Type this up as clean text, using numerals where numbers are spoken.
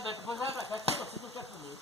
depois vai pra cá, tira o que tu quer comer.